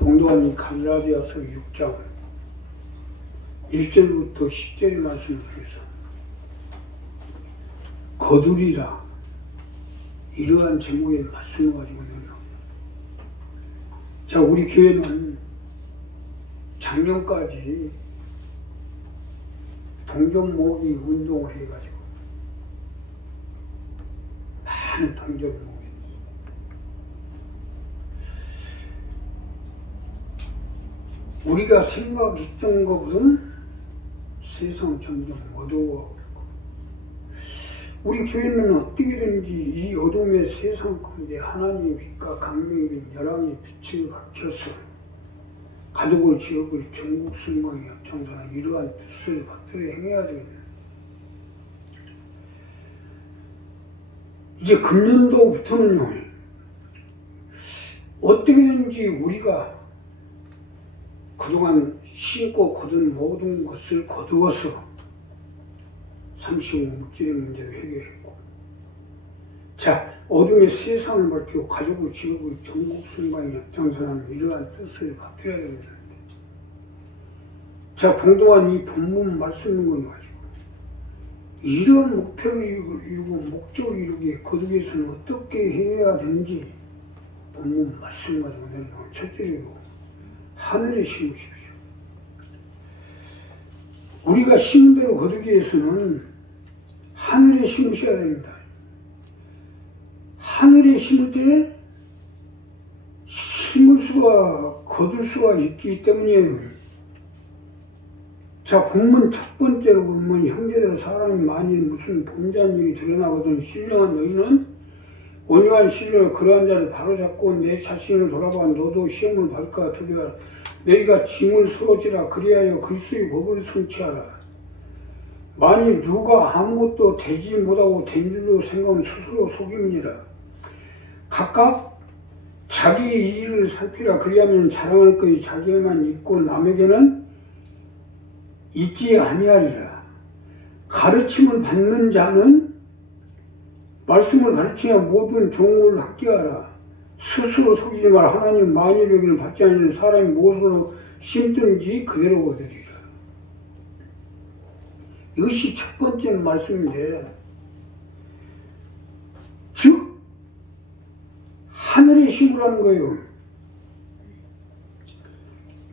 봉도한 갈라디아서 6장 1절부터 10절의 말씀을 통해서 거두리라 이러한 제목의 말씀을 가지고 내려옵니다. 자, 우리 교회는 작년까지 동전 모으기 운동을 해가지고 많은 동전을 모으게 됐어요. 우리가 생각했던 것보다는 세상은 점점 어두워가고 있고, 우리 교회는 어떻게든지 이 어둠의 세상 가운데 하나님의 빛과 강명인 열왕의 빛을 밝혀서 가족을, 지역을, 전국 순방에 앞장서는 이러한 뜻을 받들어 행해야 되겠네. 이제 금년도부터는요, 어떻게든지 우리가 그동안 심고 거둔 모든 것을 거두어서 35물질의 문제를 해결했고, 자, 어둠의 세상을 밝히고 가족을, 지역을, 전국 순방에 앞장서는 이러한 뜻을 받들어야 됩니다. 자, 봉도한 이 본문 말씀을 가지고 이런 목표를 이루고 목적을 이루기에 거두기에서는 어떻게 해야 되는지 본문 말씀 가지고 내려놓은 첫째로 하늘에 심으십시오. 우리가 심은 대로 거두기 위해서는 하늘에 심으셔야 됩니다. 하늘에 심을 때 심을 수가 거둘 수가 있기 때문이에요. 자, 본문 첫 번째로 보면 형제들 사람이 만일 무슨 범죄한 일이 드러나거든 신령한 너희는 온유한 시련을 그러한 자를 바로잡고 내 자신을 돌아봐 너도 시험을 받을까 두려워하라. 너희가 짐을 서로 지라 그리하여 그리스도의 법을 성취하라. 만일 누가 아무것도 되지 못하고 된 줄로 생각하면 스스로 속임이니라. 각각 자기 일을 살피라. 그리하면 자랑할 것이 자기에만 있고 남에게는 있지 아니하리라. 가르침을 받는 자는 말씀을 가르치냐 모든 종을 학교하라. 스스로 속이지 마라. 하나님 만일 여기를 받지 않는 사람이 무엇으로 심든지 그대로 거두리라. 이것이 첫 번째 말씀인데, 즉 하늘에 심으라는 거예요.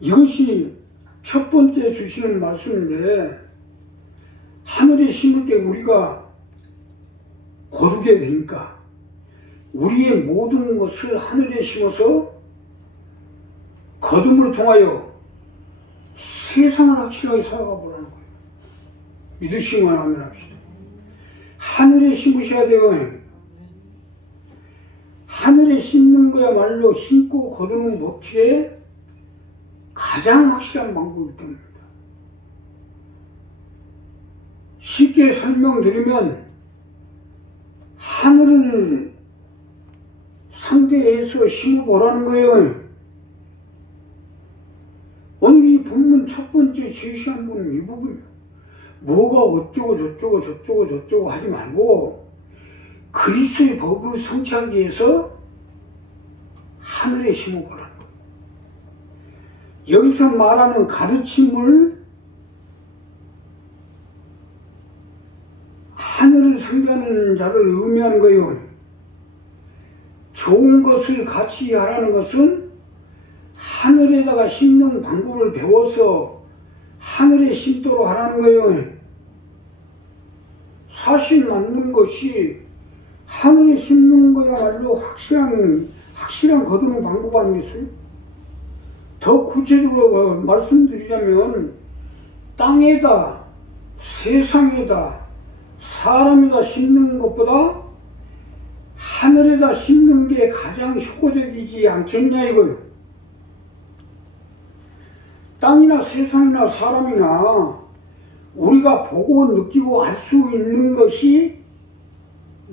이것이 첫 번째 주시는 말씀인데, 하늘에 심을 때 우리가 거두게 되니까 우리의 모든 것을 하늘에 심어서 거둠을 통하여 세상을 확실하게 살아가 보라는 거예요. 믿으시면 하면 합시다. 하늘에 심으셔야 돼요. 하늘에 심는 거야말로 심고 거두는 법칙에 가장 확실한 방법이 됩니다. 쉽게 설명드리면 하늘을 상대해서 심어보라는 거예요. 오늘 이 본문 첫 번째 제시한 부분 이 부분이에요. 뭐가 어쩌고 저쩌고 하지 말고 그리스도의 법을 성취하기 위해서 하늘에 심어보라는 거예요. 여기서 말하는 가르침을 하늘을 상대하는 자를 의미하는 거예요. 좋은 것을 같이 하라는 것은 하늘에다가 심는 방법을 배워서 하늘에 심도록 하라는 거예요. 사실 맞는 것이 하늘에 심는 거야말로 확실한 거두는 방법 아니겠어요? 더 구체적으로 말씀드리자면 땅에다, 세상에다, 사람에다 심는 것보다 하늘에다 심는 게 가장 효과적이지 않겠냐 이거요. 땅이나 세상이나 사람이나 우리가 보고 느끼고 알 수 있는 것이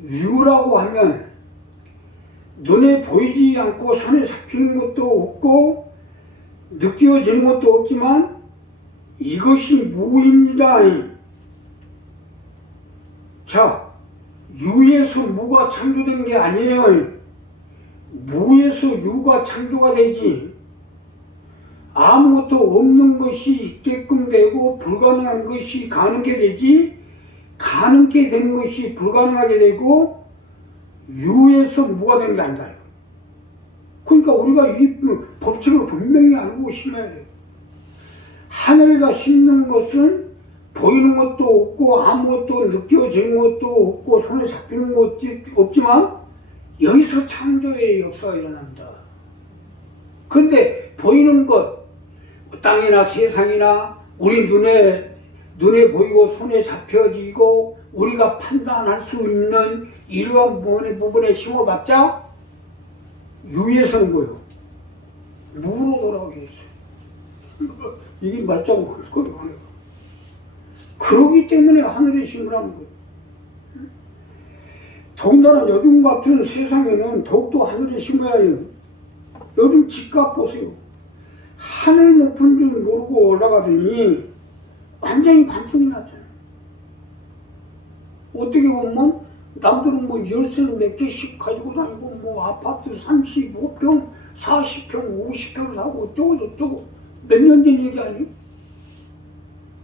유라고 하면 눈에 보이지 않고 손에 잡히는 것도 없고 느껴지는 것도 없지만 이것이 무입니다. 자, 유에서 무가 창조된 게 아니에요. 무에서 유가 창조가 되지. 아무것도 없는 것이 있게끔 되고 불가능한 것이 가능하게 되지, 가능하게 된 것이 불가능하게 되고 유에서 무가 되는 게 아니다. 그러니까 우리가 이 법칙을 분명히 알고 심어야 돼요. 하늘에다 심는 것은 보이는 것도 없고 아무것도 느껴지는 것도 없고 손에 잡히는 것도 없지만 여기서 창조의 역사가 일어납니다. 근데 보이는 것, 땅이나 세상이나 우리 눈에 보이고 손에 잡혀지고 우리가 판단할 수 있는 이러한 부분에 심어봤자 유에서는 뭐예요? 무로 돌아가게 됐어요. 이게 말자고 할 거예요. 그러기 때문에 하늘에 심으라는 거예요. 더군다나 요즘 같은 세상에는 더욱더 하늘에 심어야 해요. 요즘 집값 보세요. 하늘 높은 줄 모르고 올라가더니 완전히 반쪽이 났잖아요. 어떻게 보면 남들은 뭐 열쇠를 몇 개씩 가지고 다니고 뭐 아파트 35평, 40평, 50평 사고 어쩌고 저쩌고 몇 년 전 얘기 아니에요?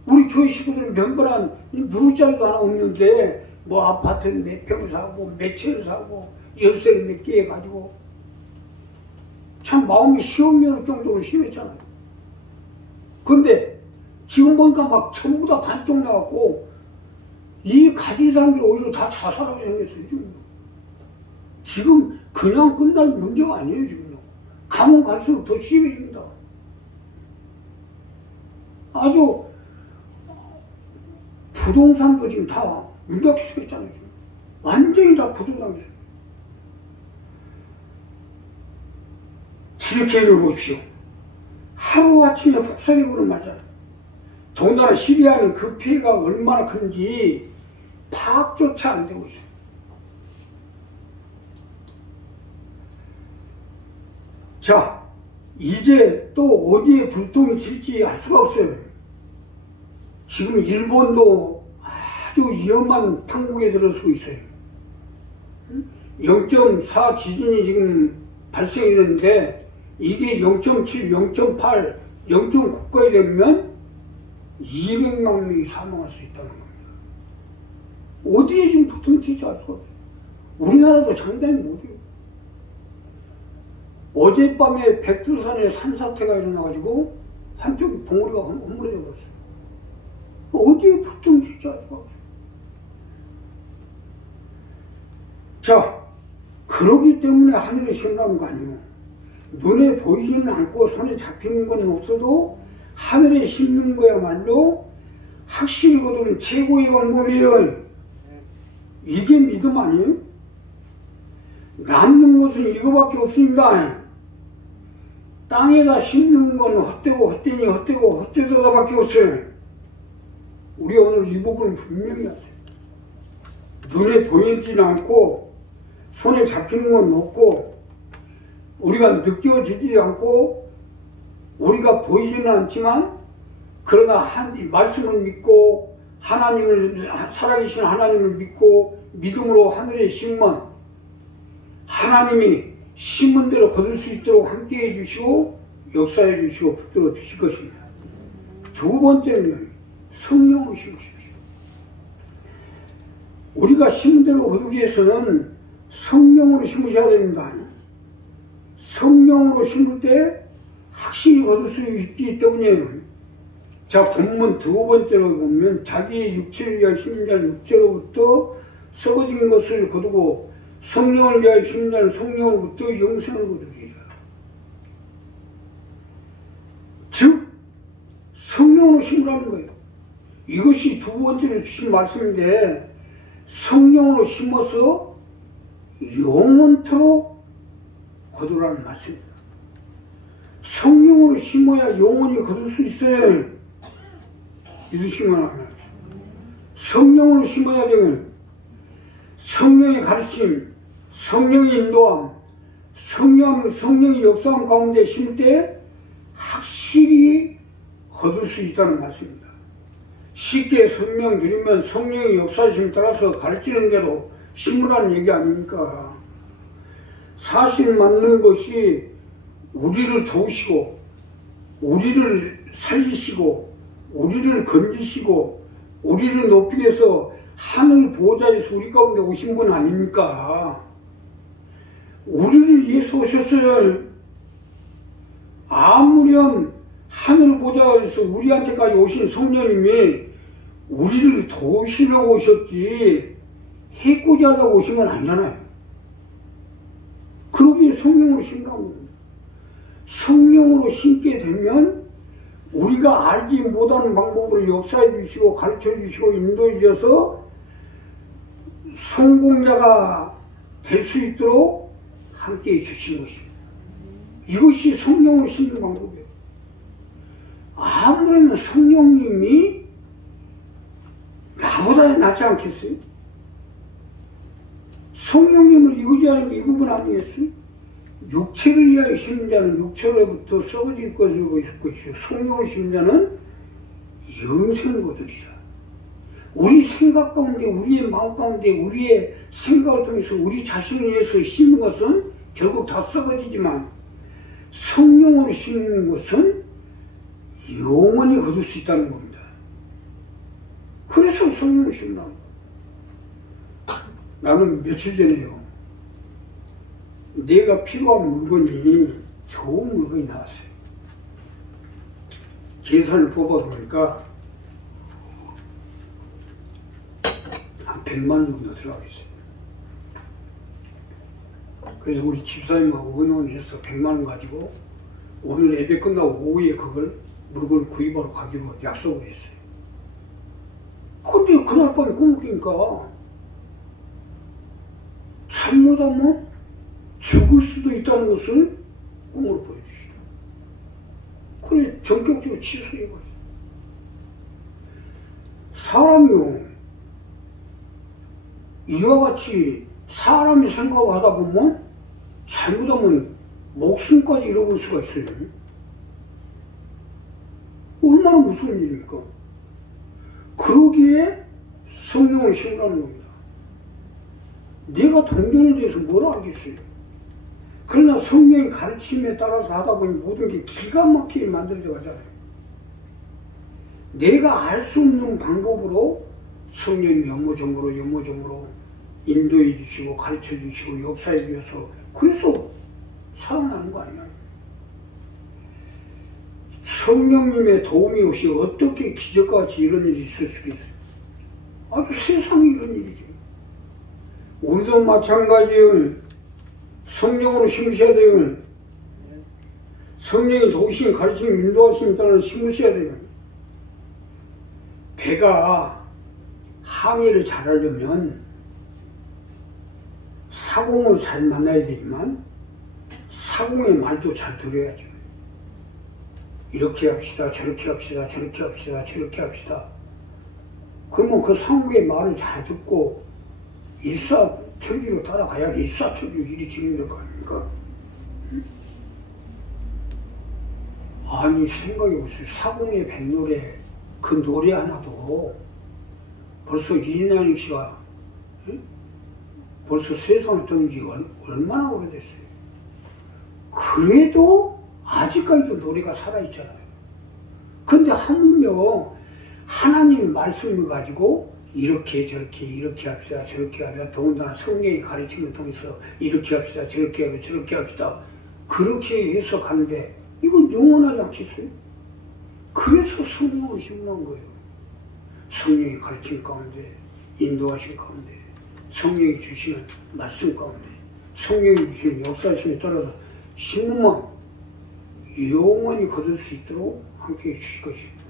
우리 교회 식구들은 명분한 누루자리도 하나 없는데 뭐 아파트를 몇 평 사고 몇 채를 사고 열쇠를 몇 개 가지고 참 마음이 시험할 정도로 심했잖아요. 근데 지금 보니까 막 전부 다 반쪽 나왔고 이 가진 사람들이 오히려 다 자살하게 생겼어요. 지금 그냥 끝날 문제가 아니에요. 지금요. 가면 갈수록 더 심해집니다. 아주 부동산도 지금 다 문 닫기 시작했잖아요. 지금. 완전히 다 부동산이. 이렇게 보십시오. 하루아침에 폭삭해보는 말이잖아요. 더군다나 시리아는 그 피해가 얼마나 큰지 파악조차 안 되고 있어요. 자, 이제 또 어디에 불똥이 튈지 알 수가 없어요. 지금 일본도 아주 위험한 판국에 들어서고 있어요. 0.4 지진이 지금 발생이 됐는데 이게 0.7, 0.8, 0.9까지 되면 200만 명이 사망할 수 있다는 겁니다. 어디에 지금 불똥이 튈지 알 수가 없어요. 우리나라도 장담이 못해요. 어젯밤에 백두산에 산사태가 일어나가지고 한쪽이 봉우리가 허물어져 버렸어요. 어디에 불똥이 튈지 알 수가 없어요. 자, 그러기 때문에 하늘에 심으라는 거 아니에요. 눈에 보이지는 않고 손에 잡히는 건 없어도 하늘에 심는 거야말로 확실히 거두는 최고의 방법이에요. 이게 믿음 아니에요? 남는 것은 이거밖에 없습니다. 땅에다 심는 건 헛되고 헛되니 헛되고 헛되다밖에 없어요. 우리 오늘 이 부분은 분명히 하세요. 눈에 보이지는 않고 손에 잡히는 건 없고 우리가 느껴지지 않고 우리가 보이지는 않지만 그러나 말씀을 믿고 하나님을 살아계신 하나님을 믿고 믿음으로 하늘에 심은 하나님이 심은 대로 거둘 수 있도록 함께해 주시고 역사해 주시고 붙들어 주실 것입니다. 두 번째는요, 성령으로 심으십시오. 우리가 심은 대로 거두기 위해서는 성령으로 심으셔야 됩니다. 성령으로 심을 때 확실히 거둘 수 있기 때문이에요. 자, 본문 두 번째로 보면 자기의 육체를 위하여 심는 자는 육체로부터 썩어진 것을 거두고 성령을 위하여 심는 자는 성령으로부터 영생을 거두리라. 즉 성령으로 심으라는 거예요. 이것이 두 번째로 주신 말씀인데 성령으로 심어서 영원토록 거두라는 말씀입니다. 성령으로 심어야 영원히 거둘 수 있어요. 믿으시면 합니다. 성령으로 심어야 돼요. 성령의 가르침, 성령의 인도함, 성령의 역사함 가운데 심을 때 확실히 거둘 수 있다는 말씀입니다. 쉽게 설명드리면 성령의 역사심에 따라서 가르치는 대로 심으라는 얘기 아닙니까? 사실 맞는 것이 우리를 도우시고 우리를 살리시고 우리를 건지시고 우리를 높이기 위해서 하늘 보호자에서 우리 가운데 오신 분 아닙니까? 우리를 위해서 오셨어요. 아무렴 하늘 보호자에서 우리한테까지 오신 성령님이 우리를 도우시려고 오셨지 해코지 하려고 오신 건 아니잖아요. 그러기에 성령으로 심라고 합니다. 성령으로 심게 되면 우리가 알지 못하는 방법으로 역사해 주시고 가르쳐 주시고 인도해 주셔서 성공자가 될 수 있도록 함께해 주신 것입니다. 이것이 성령으로 심는 방법이에요. 아무래도 성령님이 나보다 낫지 않겠어요? 성령님을 이구지하는 게 이 부분 아니겠어요? 육체를 위하여 심는 자는 육체로부터 썩어질 것이고 있을 것이요 성령을 심는 자는 영생을 거두리라. 우리 생각 가운데 우리의 마음 가운데 우리의 생각을 통해서 우리 자신을 위해서 심는 것은 결국 다 썩어지지만 성령으로 심는 것은 영원히 거둘 수 있다는 겁니다. 그래서 성령을 심는 나는 며칠 전에요. 내가 필요한 물건이 좋은 물건이 나왔어요. 계산을 뽑아보니까 한 100만 원 정도 들어가 있어요. 그래서 우리 집사님하고 의논을 해서 100만 원 가지고 오늘 예배 끝나고 오후에 그걸 물건을 구입하러 가기로 약속을 했어요. 근데 그날 밤에 꿈을 끼니까 잘못하면 죽을 수도 있다는 것을 꿈으로 보여주시더라고요. 그래 전격적으로 취소해버렸어요. 사람이요, 이와 같이 사람이 생각을 하다 보면 잘못하면 목숨까지 잃어버릴 수가 있어요. 얼마나 무서운 일입니까? 그러기에 성령을 심으라는 겁니다. 내가 동전에 대해서 뭘 알겠어요? 그러나 성령의 가르침에 따라서 하다 보니 모든 게 기가 막히게 만들어져 가잖아요. 내가 알 수 없는 방법으로 성령이 연모정으로 인도해 주시고 가르쳐 주시고 역사해 주셔서 그래서 살아나는 거 아니야. 성령님의 도움이 없이 어떻게 기적과 같이 이런 일이 있을 수 있어요? 아주 세상에 이런 일이지. 우리도 마찬가지예요. 성령으로 심으셔야 돼요. 성령이 도우신 가르침 인도하심에 따라 심으셔야 돼요. 배가 항해를 잘하려면 사공을 잘 만나야 되지만 사공의 말도 잘 들어야죠. 이렇게 합시다, 저렇게 합시다, 저렇게 합시다, 저렇게 합시다. 그러면 그 상공의 말을 잘 듣고 일사천리로 따라가야 일사천리로 일이 진행될 거 아닙니까? 아니 생각해보세요. 사공의 백노래 그 노래 하나도 벌써 이인영 씨가 벌써 세상을 떠난 지 얼마나 오래됐어요. 그래도 아직까지도 노래가 살아있잖아요. 근데 하물며 하나님의 말씀을 가지고 이렇게 저렇게 이렇게 합시다 저렇게 합시다 더군다나 성령의 가르침을 통해서 이렇게 합시다 저렇게 합시다 저렇게 합시다 그렇게 해서 가는데 이건 영원하지 않겠어요? 그래서 성령을 심는 거예요. 성령의 가르침 가운데 인도하심 가운데 성령이 주시는 말씀 가운데 성령이 주시는 역사심에 따라서 심으면 영원히 거둘 수 있도록 함께해 주실 것입니다.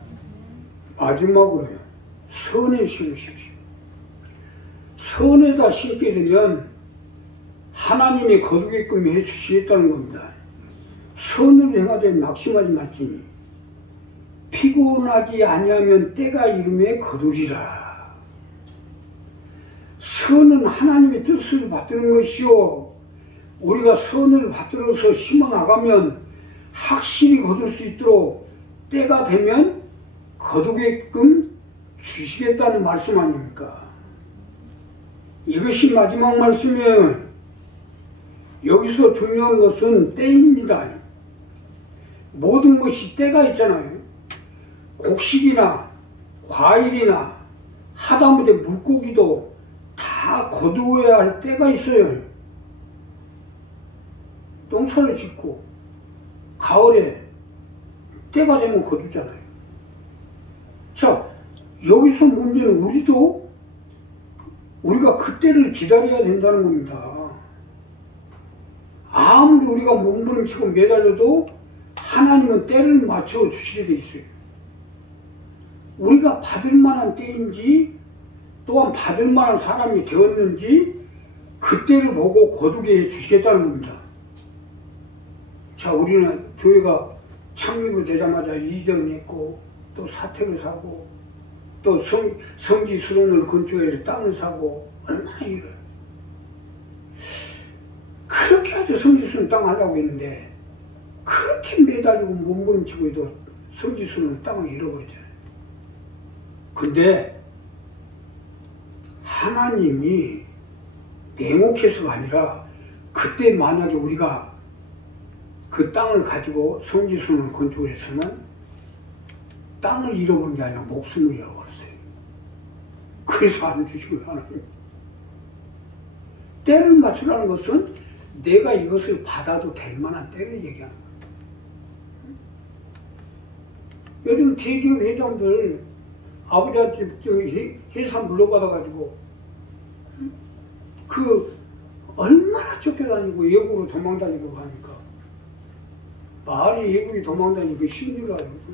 마지막으로요. 선에 심으십시오. 선에다 심게 되면 하나님이 거두게끔 해주시겠다는 겁니다. 선을 행하되 낙심하지 말지니 피곤하지 아니하면 때가 이름에 거두리라. 선은 하나님의 뜻을 받드는 것이요 우리가 선을 받들어서 심어나가면 확실히 거둘 수 있도록 때가 되면 거두게끔 주시겠다는 말씀 아닙니까? 이것이 마지막 말씀이에요. 여기서 중요한 것은 때입니다. 모든 것이 때가 있잖아요. 곡식이나 과일이나 하다못해 물고기도 다 거두어야 할 때가 있어요. 농사를 짓고 가을에 때가 되면 거두잖아요. 자, 여기서 문제는 우리가 그때를 기다려야 된다는 겁니다. 아무리 우리가 몸부림치고 매달려도 하나님은 때를 맞춰 주시게 돼 있어요. 우리가 받을 만한 때인지 또한 받을 만한 사람이 되었는지 그때를 보고 거두게 해 주시겠다는 겁니다. 자, 우리는 교회가 창립이 되자마자 이전했고 또 사택을 사고 또 성지 수련을 건축해서 땅을 사고 얼마나 일을 그렇게 아주 성지 수련 땅 하려고 했는데 그렇게 매달리고 몸부림치고 해도 성지 수련 땅을 잃어버리잖아요. 근데 하나님이 냉혹해서가 아니라 그때 만약에 우리가 그 땅을 가지고 성지순을 건축을 했으면 땅을 잃어버린 게 아니라 목숨을 잃어버렸어요. 그래서 안 주시고 하나님. 때를 맞추라는 것은 내가 이것을 받아도 될 만한 때를 얘기하는 거예요. 요즘 대기업 회장들 아버지한테 회사 물러받아가지고 그 얼마나 쫓겨다니고 외국으로 도망다니고 하니까 말이 외국에 도망다니고 쉬운 줄 알고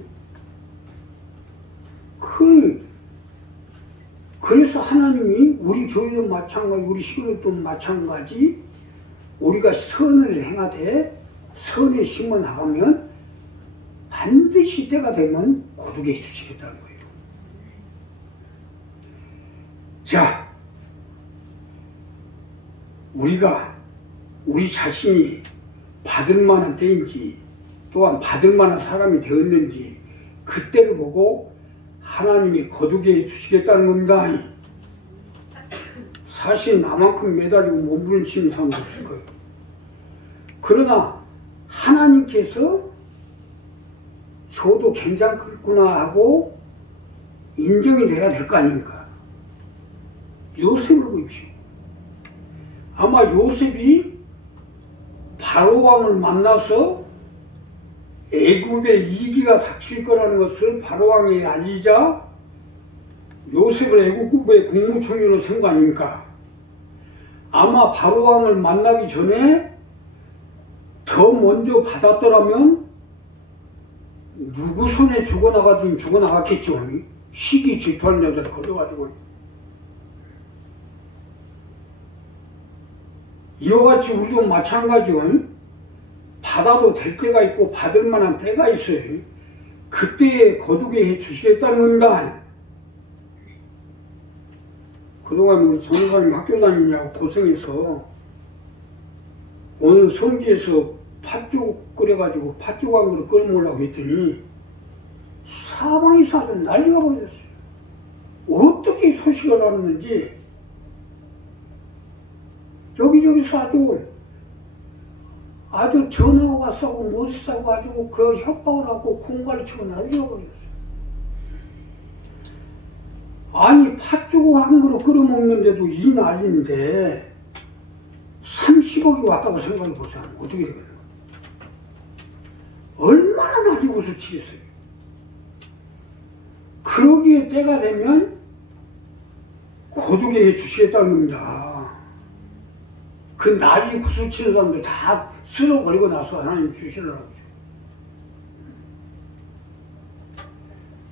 그래서 하나님이 우리 교회도 마찬가지 우리 시골도 마찬가지 우리가 선을 행하되 선에 심어 나가면 반드시 때가 되면 거두게 해주시겠다는 거예요. 자, 우리 자신이 받을 만한 때인지 또한 받을 만한 사람이 되었는지 그때를 보고 하나님이 거두게 해주시겠다는 겁니다. 사실 나만큼 매달리고 몸부림치는 사람도 없을 거예요. 그러나 하나님께서 저도 괜찮겠구나 하고 인정이 돼야 될 거 아닙니까? 요셉을 보십시오. 아마 요셉이 바로왕을 만나서 애굽의 위기가 닥칠 거라는 것을 바로왕이 알리자 요셉을 애굽의 국무총리로 세운 거 아닙니까? 아마 바로왕을 만나기 전에 더 먼저 받았더라면 누구 손에 죽어나가든 죽어나갔겠죠. 시기 질투하는 여자를 걸려가지고. 이와 같이 우리도 마찬가지요. 받아도 될 때가 있고 받을 만한 때가 있어요. 그때에 거두게 해 주시겠다는 겁니다. 그동안 우리 전사님 학교 다니냐고 고생해서 오늘 성지에서 팥죽 끓여가지고 팥죽 한 그릇 끓여 먹으려고 했더니 사방에서 아주 난리가 벌어졌어요. 어떻게 소식을 알았는지 여기저기서 아주 전화가 왔다고 못 사고 아주 그 협박을 하고 공갈을 치고 난리가 벌어졌어요. 아니 팥죽 한 그릇 끓여 먹는데도 이 난리인데 30억이 왔다고 생각해 보세요. 어떻게 되겠나? 얼마나 난리고서 치겠어요. 그러기에 때가 되면 거두게 해주시겠다는 겁니다. 그 난리 구슬치는 사람들 다 쓸어버리고 나서 하나님 주시려고.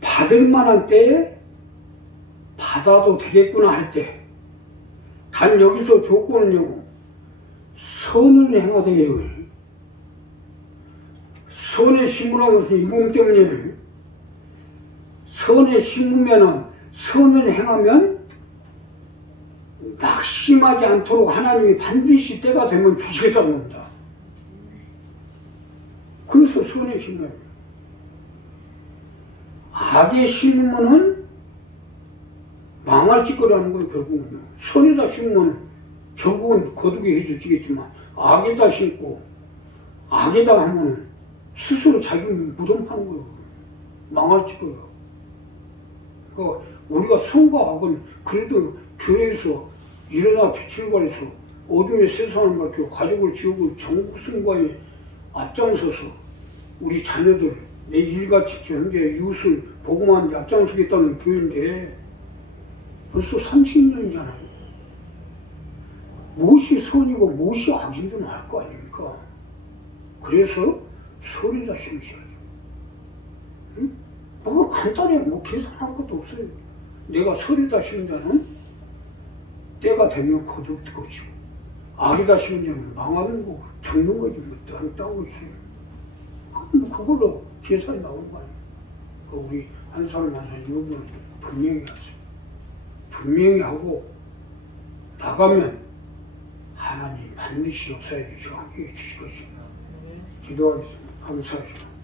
받을 만한 때에 받아도 되겠구나 할 때, 단 여기서 조건은요, 선을 행하되 해요. 선에 심으라는 것은 이 몸 때문이에요. 선에 심으면은, 선을 행하면 낙심하지 않도록 하나님이 반드시 때가 되면 주시겠다는 겁니다. 그래서 선에 심어야 돼요. 악에 심으면은 망할 짓거리하는 거예요, 결국은요. 선에다 심으면 결국은 거두게 해주시겠지만, 악에다 심고, 악에다 하면은 스스로 자기 무덤 파는 거예요. 망할 찍어요. 그러니까 우리가 선거학은 그래도 교회에서 일어나 빛을 발해서 어둠의 세상을 밝히고 가족을 지우고 전국 승과에 앞장서서 우리 자녀들, 내 일가치 형제, 이웃을 복음하는 데 앞장서겠다는 교회인데 벌써 30년이잖아요. 무엇이 선이고 무엇이 악인지는 알 거 아닙니까? 그래서 소리다 심으셔야죠. 응? 뭐가 간단해요. 뭐 계산할 것도 없어요. 내가 소리다 심은 자는 때가 되면 거둘 것이고 악이다 심은 자는 망하는 거고 죽는 거지. 뭐 따고 있어요. 그걸로 계산이 나온 거 아니에요. 우리 한 사람 한 사람 이 부분을 분명히 하세요. 분명히 하고 나가면 하나님 반드시 역사해 주시고 함께해 주실 것입니다. 기도하겠습니다. 감사하십니다.